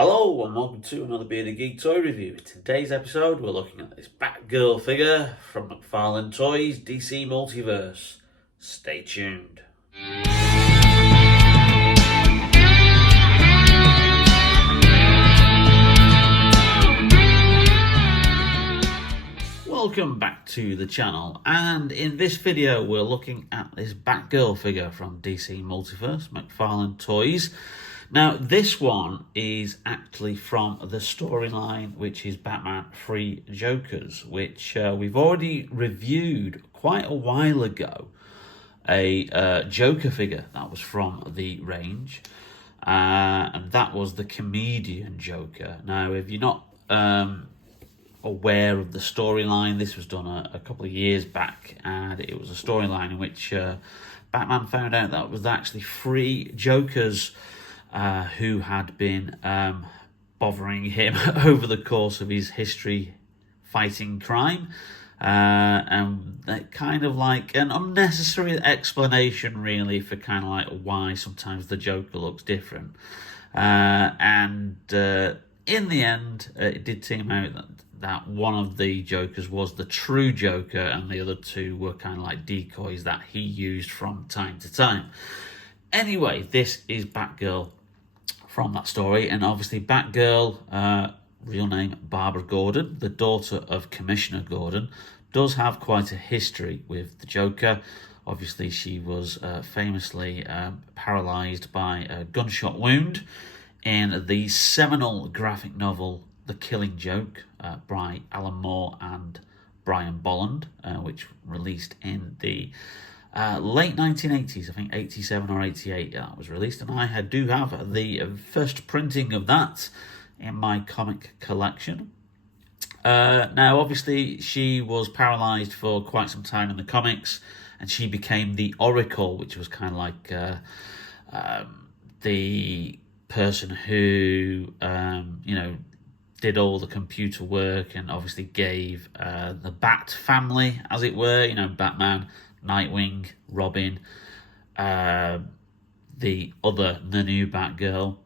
Hello and welcome to another Bearded Geek toy review. In today's episode we're looking at this Batgirl figure from McFarlane Toys, DC Multiverse. Stay tuned. Welcome back to the channel, and in this video we're looking at this Batgirl figure from DC Multiverse, McFarlane Toys. Now this one is actually from the storyline which is Batman Three Jokers, which we've already reviewed quite a while ago. A Joker figure that was from the range, and that was the comedian Joker. Now if you're not aware of the storyline, this was done a couple of years back, and it was a storyline in which Batman found out that it was actually three Jokers who had been bothering him over the course of his history fighting crime, and that kind of like an unnecessary explanation really for kind of like why sometimes the Joker looks different, and in the end it did seem out that one of the Jokers was the true Joker and the other two were kind of like decoys that he used from time to time. Anyway, this is Batgirl from that story, and obviously Batgirl, real name Barbara Gordon, the daughter of Commissioner Gordon, does have quite a history with the Joker. Obviously she was famously paralysed by a gunshot wound in the seminal graphic novel The Killing Joke by Alan Moore and Brian Bolland, which released in the late 1980s, I think 87 or 88 that was released, and I do have the first printing of that in my comic collection. Now obviously she was paralysed for quite some time in the comics, and she became the Oracle, which was kind of like the person who did all the computer work and obviously gave the Bat family, as it were, Batman, Nightwing, Robin, the new Batgirl,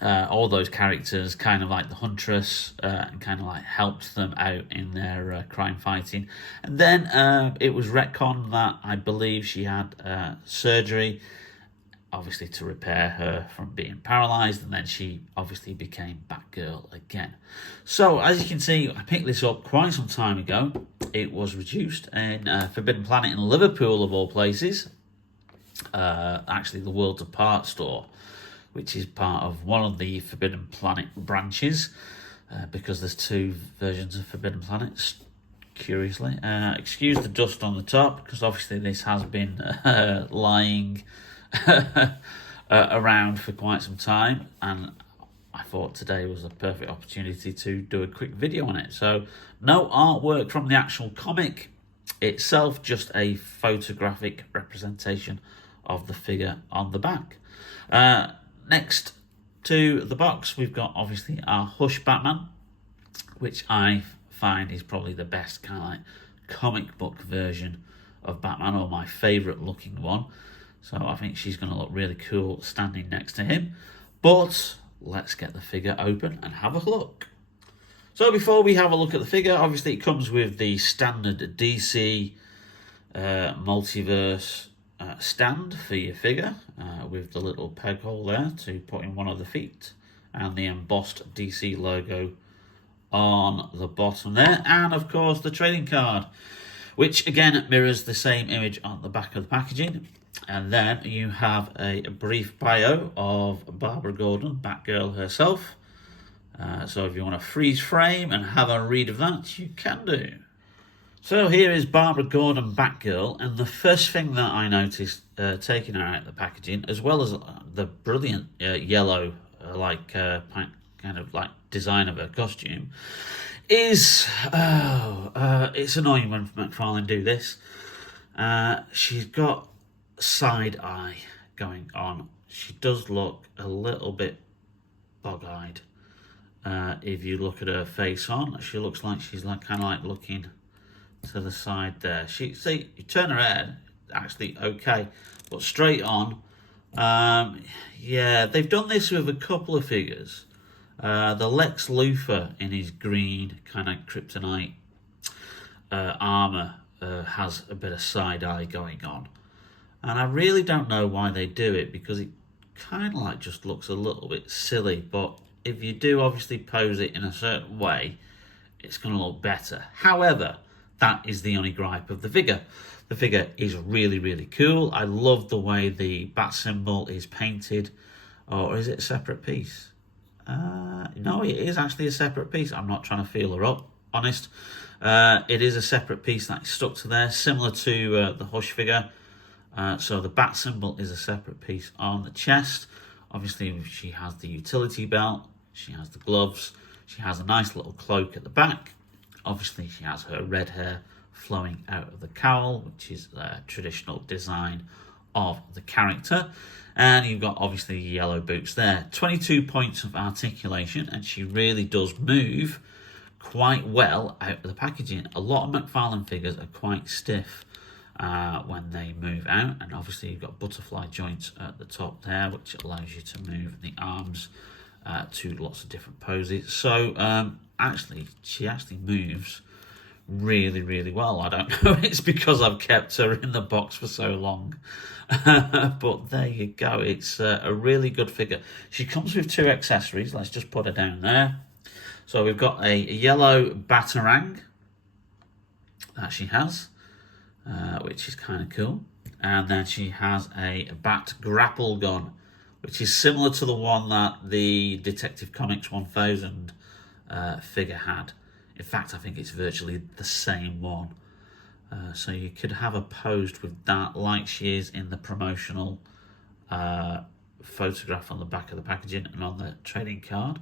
all those characters, kind of like the Huntress, and kind of like helped them out in their crime fighting. And then it was retconned that I believe she had surgery, obviously to repair her from being paralysed, and then she obviously became Batgirl again. So as you can see, I picked this up quite some time ago. It was reduced in Forbidden Planet in Liverpool, of all places. Actually the Worlds Apart store, which is part of one of the Forbidden Planet branches, because there's two versions of Forbidden Planet, curiously. Excuse the dust on the top, because obviously this has been lying around for quite some time, and I thought today was a perfect opportunity to do a quick video on it. So no artwork from the actual comic itself, just a photographic representation of the figure on the back. Next to the box we've got obviously our Hush Batman, which I find is probably the best kind of like comic book version of Batman, or my favourite looking one. So I think she's going to look really cool standing next to him. But let's get the figure open and have a look. So before we have a look at the figure, obviously it comes with the standard DC Multiverse stand for your figure, with the little peg hole there to put in one of the feet, and the embossed DC logo on the bottom there, and of course the trading card, which again mirrors the same image on the back of the packaging. And then you have a brief bio of Barbara Gordon, Batgirl herself. So if you want to freeze frame and have a read of that, you can do. So here is Barbara Gordon, Batgirl, and the first thing that I noticed taking her out of the packaging, as well as the brilliant yellow kind of like design of her costume, is it's annoying when McFarlane do this. She's got side eye going on. She does look a little bit bog-eyed. If you look at her face on, she looks like she's like kind of like looking to the side there. You turn her head, actually okay, but straight on, yeah, they've done this with a couple of figures. The Lex Luthor in his green kind of kryptonite armour has a bit of side-eye going on. And I really don't know why they do it, because it kind of like just looks a little bit silly. But if you do obviously pose it in a certain way, it's going to look better. However, that is the only gripe of the figure. The figure is really, really cool. I love the way the bat symbol is painted. Or is it a separate piece? No, it is actually a separate piece. I'm not trying to feel her up, honest. It is a separate piece that is stuck to there, similar to the Hush figure. So the bat symbol is a separate piece on the chest. Obviously, she has the utility belt. She has the gloves. She has a nice little cloak at the back. Obviously, she has her red hair flowing out of the cowl, which is a traditional design of the character. And you've got obviously yellow boots there. 22 points of articulation, and she really does move quite well out of the packaging. A lot of McFarlane figures are quite stiff when they move out, and obviously you've got butterfly joints at the top there, which allows you to move the arms to lots of different poses. So actually, she actually moves really, really well. I don't know, it's because I've kept her in the box for so long. But there you go. It's a really good figure. She comes with 2 accessories. Let's just put her down there. So we've got a yellow batarang that she has, which is kind of cool. And then she has a bat grapple gun, which is similar to the one that the Detective Comics 1000 figure had. In fact, I think it's virtually the same one. So you could have her posed with that, like she is in the promotional photograph on the back of the packaging and on the trading card.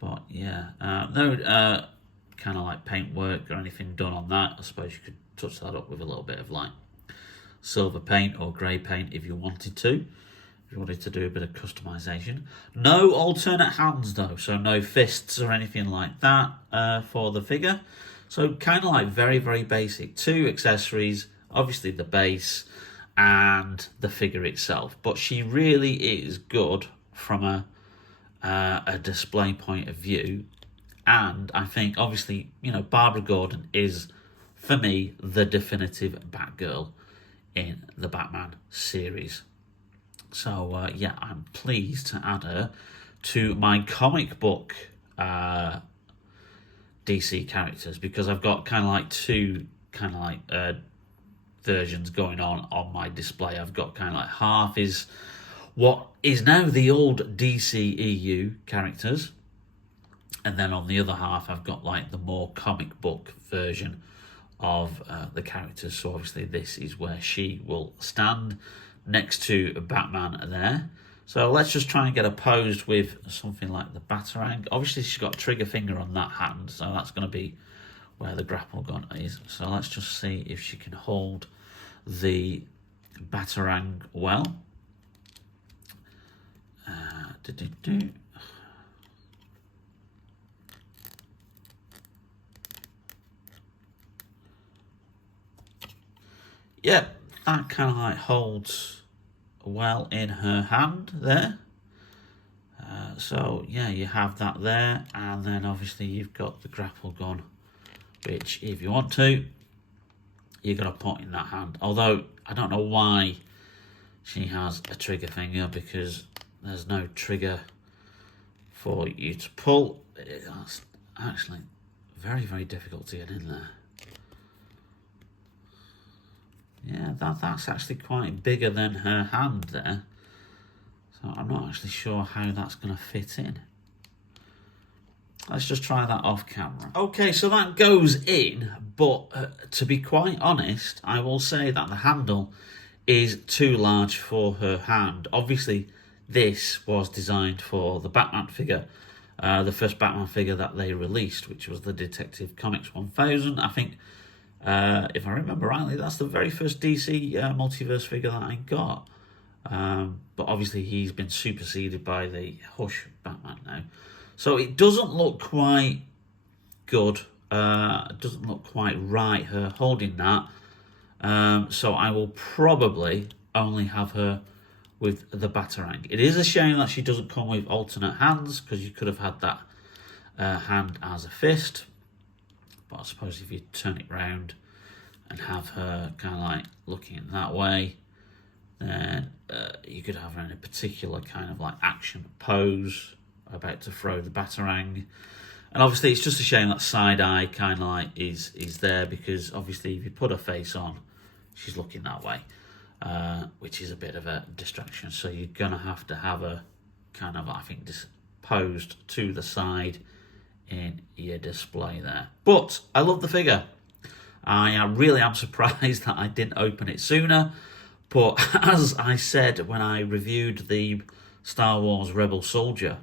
But yeah, no kind of like paint work or anything done on that. I suppose you could touch that up with a little bit of like silver paint or grey paint if you wanted to. If you wanted to do a bit of customization. No alternate hands though, so no fists or anything like that for the figure. So kind of like very, very basic. 2 accessories, obviously the base and the figure itself. But she really is good from a display point of view. And I think obviously, you know, Barbara Gordon is, for me, the definitive Batgirl in the Batman series. So, yeah, I'm pleased to add her to my comic book DC characters, because I've got kind of like 2 kind of like versions going on my display. I've got kind of like half is what is now the old DCEU characters, and then on the other half I've got like the more comic book version of the characters. So obviously this is where she will stand next to Batman there. So let's just try and get her posed with something like the Batarang. Obviously she's got trigger finger on that hand, so that's going to be where the grapple gun is. So let's just see if she can hold the Batarang well. Yep, that kind of like holds well in her hand there. So yeah, you have that there, and then obviously you've got the grapple gun, which if you want to, you're going to put in that hand. Although I don't know why she has a trigger finger, because there's no trigger for you to pull. That's actually very, very difficult to get in there. Yeah, that's actually quite bigger than her hand there. So I'm not actually sure how that's going to fit in. Let's just try that off camera. Okay, so that goes in, but to be quite honest, I will say that the handle is too large for her hand. Obviously, this was designed for the Batman figure, the first Batman figure that they released, which was the Detective Comics 1000. I think, if I remember rightly, that's the very first DC Multiverse figure that I got. But obviously he's been superseded by the Hush Batman now. So it doesn't look quite good. It doesn't look quite right, her holding that. So I will probably only have her with the Batarang. It is a shame that she doesn't come with alternate hands, because you could have had that hand as a fist. But I suppose if you turn it round and have her kind of like looking that way, then you could have her in a particular kind of like action pose, about to throw the Batarang. And obviously it's just a shame that side eye kind of like is there, because obviously if you put her face on, she's looking that way, which is a bit of a distraction. So you're going to have her kind of, I think, just posed to the side in your display there. But I love the figure. I really am surprised that I didn't open it sooner. But as I said when I reviewed the Star Wars Rebel Soldier,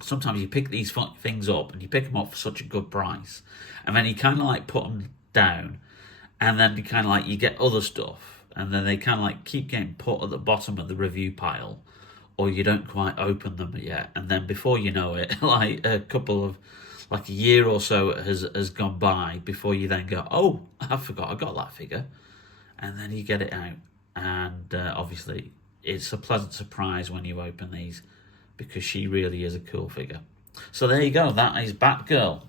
sometimes you pick these things up and you pick them up for such a good price, and then you kind of like put them down, and then you kind of like you get other stuff, and then they kind of like keep getting put at the bottom of the review pile, or you don't quite open them yet, and then before you know it, like a year or so has gone by before you then go, oh, I forgot I got that figure, and then you get it out, and obviously it's a pleasant surprise when you open these, because she really is a cool figure. So there you go, that is Batgirl,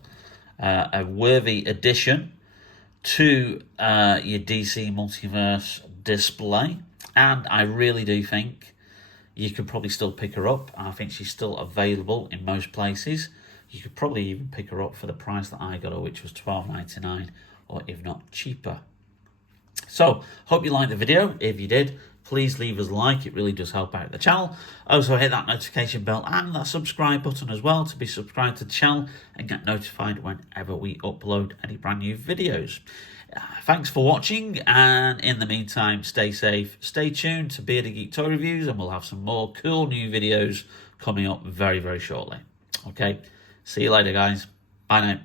a worthy addition to your DC Multiverse display, and I really do think you could probably still pick her up. I think she's still available in most places. You could probably even pick her up for the price that I got her, which was $12.99, or if not cheaper. So, hope you liked the video. If you did, please leave us a like. It really does help out the channel. Also, hit that notification bell and that subscribe button as well to be subscribed to the channel and get notified whenever we upload any brand new videos. Thanks for watching, and in the meantime, stay safe, stay tuned to Bearded Geek Toy Reviews, and we'll have some more cool new videos coming up very, very shortly. Okay, see you later, guys. Bye now.